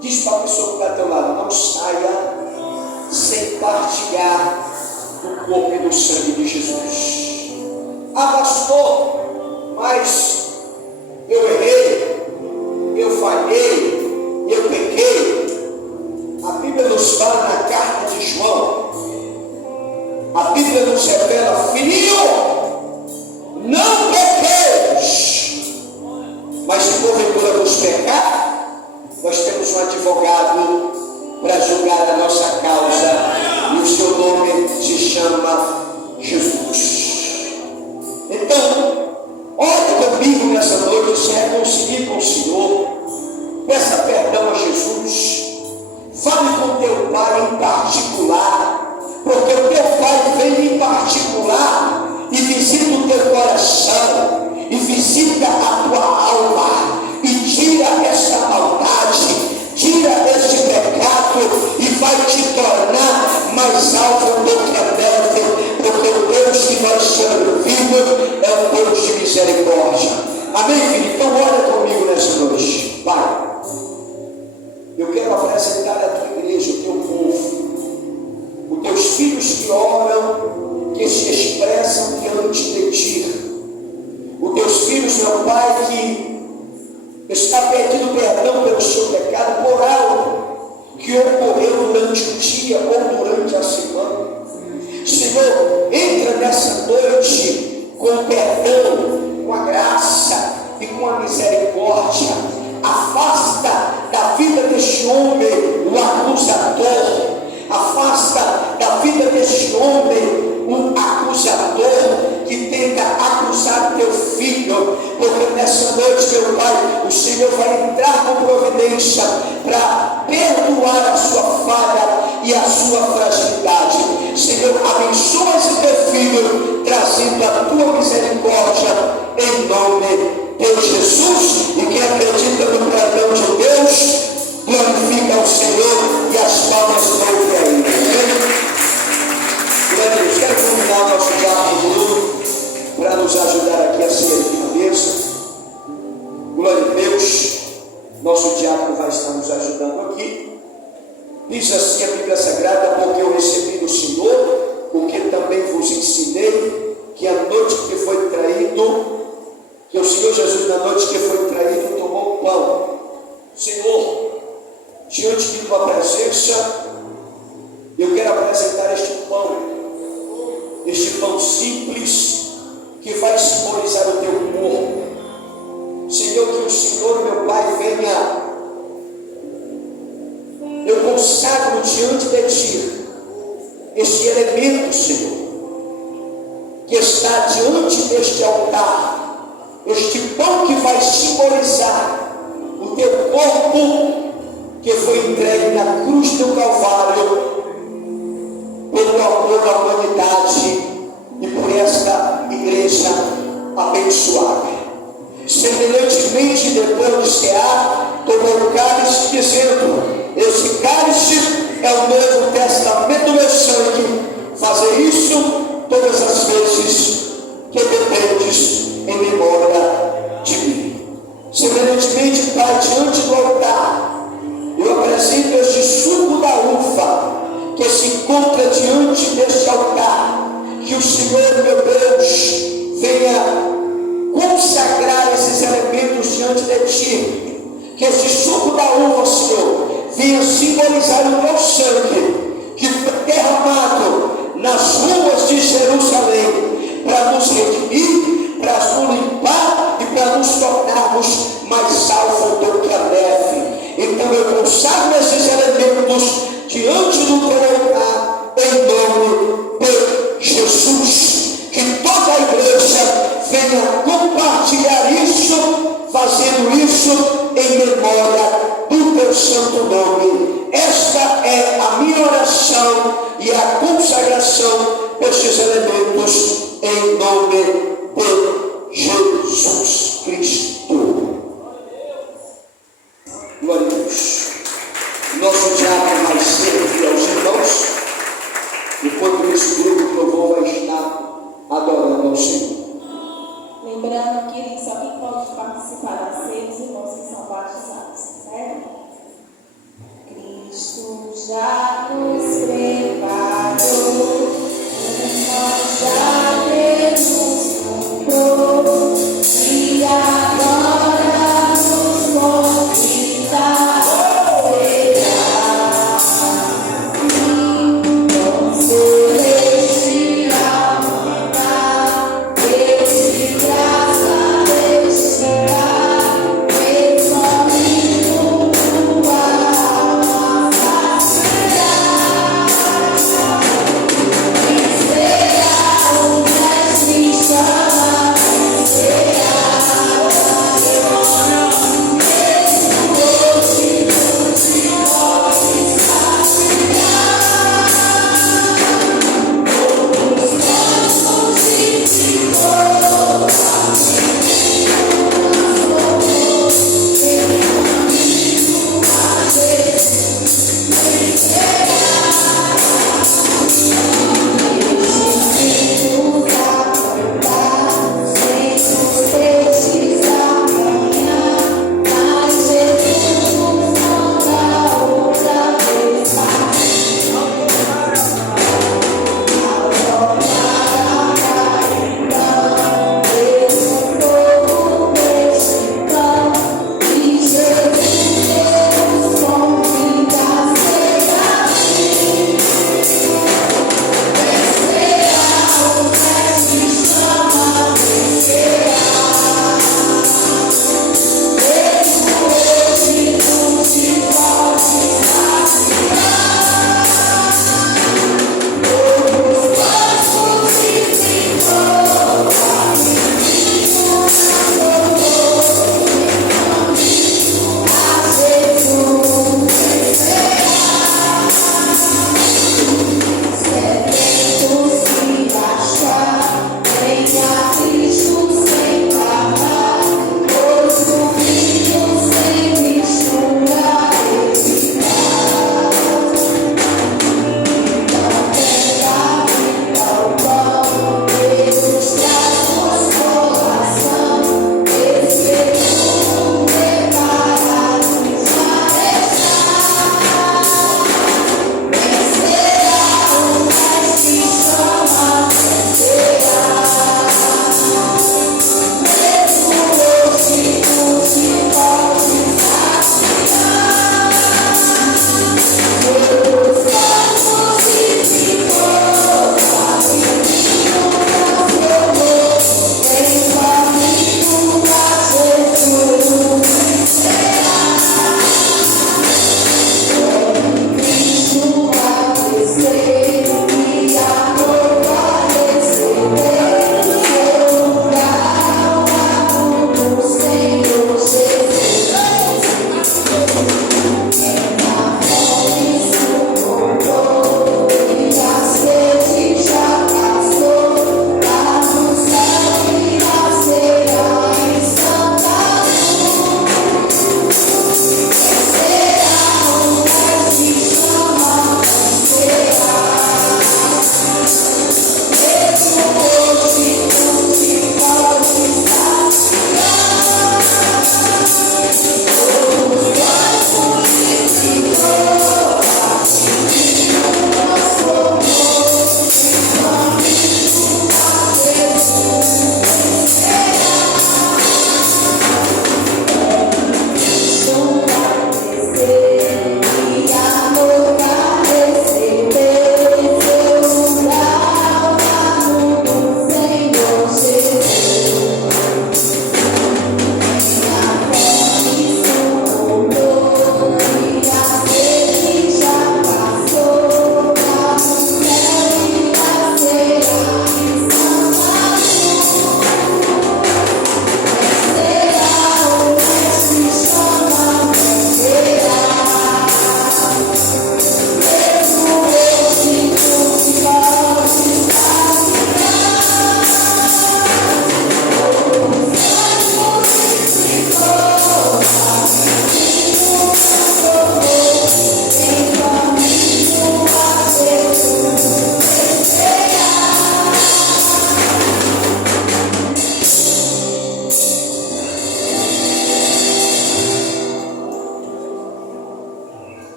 diz para a pessoa que está ao teu lado: não saia sem partilhar do corpo e do sangue de Jesus. Pastor, mas eu errei, eu falhei, eu pequei. A Bíblia nos fala na carta de João, a Bíblia nos revela: filhinho, não pequeis, mas se porventura nos pecar, nós temos um advogado para julgar a nossa causa, e o seu nome se chama Jesus. Então, ore comigo nessa noite, se reconcilie com o Senhor, peça perdão a Jesus, fale com teu Pai em particular, porque o teu Pai vem em particular e visita o teu coração, e visita a tua alma, e tira esta maldade, tira este pecado, e vai te tornar mais alto do que a neve, porque o Deus que nós servimos é um Deus de misericórdia. Amém, filho? Então ora comigo nessa noite. Pai, eu quero apresentar a tua igreja, o teu povo, os teus filhos que oram, que se expressam diante de ti, os teus filhos, meu Pai, que está pedindo perdão pelo seu pecado por algo que ocorreu durante o dia ou durante a semana. Senhor, entra nessa noite com perdão, com a graça e com a misericórdia. Afasta da vida deste homem o acusador, afasta da vida deste homem um acusador que tenta acusar teu filho, porque nessa noite, meu Pai, o Senhor vai entrar com providência para perdoar a sua falha e a sua fragilidade. Senhor, abençoa esse teu filho, trazendo a tua misericórdia, em nome de Jesus. E quem acredita no perdão de Deus, glorifica o Senhor e as palmas louve a Ele. Glória a Deus. Quero convidar o nosso diácono Bruno para nos ajudar aqui a servir a mesa. Glória a Deus. Nosso diácono vai estar nos ajudando aqui. Diz assim a Bíblia Sagrada: porque eu recebi do Senhor o que também vos ensinei, que a noite que foi traído, que o Senhor Jesus, na noite que foi traído, tomou o pão. Senhor, diante de tua presença, eu quero apresentar este pão simples, que vai simbolizar o teu corpo. Senhor, que o Senhor, meu Pai, venha. Eu consagro diante de Ti este elemento, Senhor, que está diante deste altar, este pão que vai simbolizar o Teu corpo que foi entregue na cruz do Calvário, pelo amor à humanidade e por esta igreja abençoada. Semelhantemente, depois de cear, tomou o cálice, dizendo: este cálice é o novo testamento do meu sangue. Fazer isso todas as vezes que beberdes em memória de mim. Semelhantemente, Pai, diante do altar, eu apresento este suco da uva que se encontra diante deste altar. Que o Senhor, meu Deus, venha consagrar esses elementos diante de Ti. Que esse suco da uva, Senhor, venha simbolizar o Teu sangue que foi derramado nas ruas de Jerusalém para nos redimir, para nos limpar e para nos tornarmos mais salvos do que a neve. Então eu consagro esses elementos diante do Teu altar, em nome de Jesus. Que toda a igreja venha compartilhar isso, fazendo isso em memória do Teu santo nome. Esta é a minha oração e a consagração destes elementos em nome de Jesus Cristo. Glória a Deus. Nosso diácono vai servir aos irmãos, enquanto esse grupo de louvor vai estar adorando ao Senhor. Lembrando que só quem pode participar da ceia, os irmãos que são batizados, certo? Cristo já nos preparou, nós já temos comprou, e agora nos convida a cear. Dom celestial,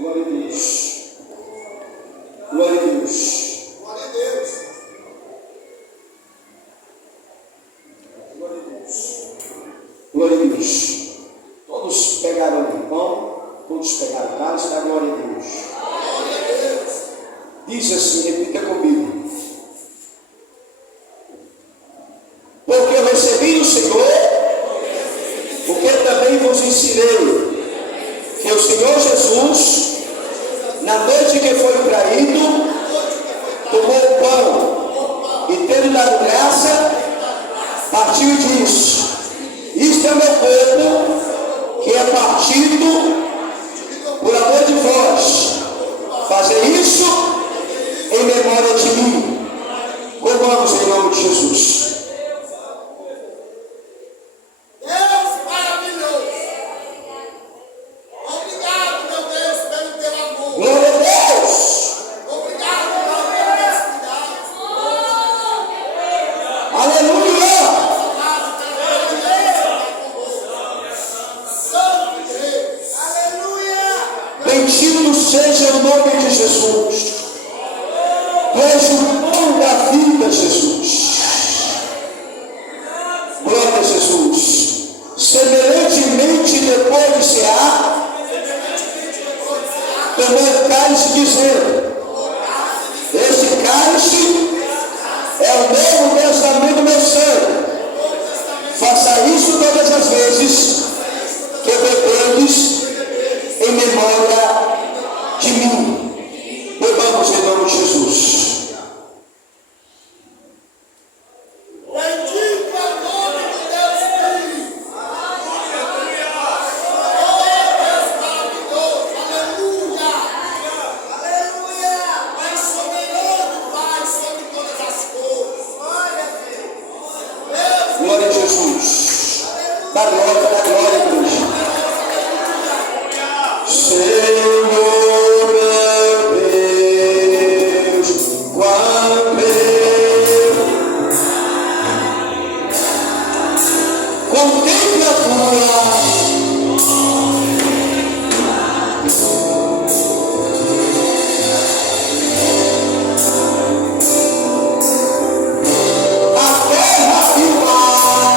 Glória a Deus. Glória a Deus. Glória a Deus. Glória a Deus. Glória a Deus. Todos pegaram o pão, todos pegaram o cálice, dá glória a Deus. Glória a Deus. Diz assim, repita comigo. Porque eu recebi do Senhor, porque também vos ensinei que o Senhor Jesus, na noite que foi traído, tomou o pão e, tendo dado graça, partiu e disse: isto é meu corpo, que é partido por amor de vós. Fazer isso em memória de mim. Comamos em nome de Jesus. Deus maravilhoso. Obrigado, meu Deus, pelo teu amor. Glória a Deus. Obrigado, meu Deus, pelo Aleluia. Santo Deus. Aleluia. Bendito seja o nome de Jesus. Tu és o pão da vida, Jesus. Glória a Jesus. Semelhantemente, depois de cear, tomou o cálice, dizendo: este cálice é o novo testamento do meu sangue. Faça isso todas as vezes que beberdes em memória de mim. Bebamos em nome de Jesus. Bendito é o nome do Deus vivo. Oh, Deus maravilhoso. Aleluia. Aleluia. Pai soberano, Pai sobre todas as coisas. Deus. Glória a Jesus. Dá glória, Deus. Senhor meu Deus, quando eu contemplo a tua a terra e o mar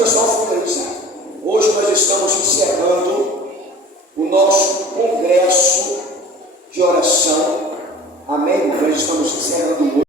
segura só o finalizar. Hoje nós estamos encerrando o nosso congresso de oração. Amém? Nós estamos encerrando hoje.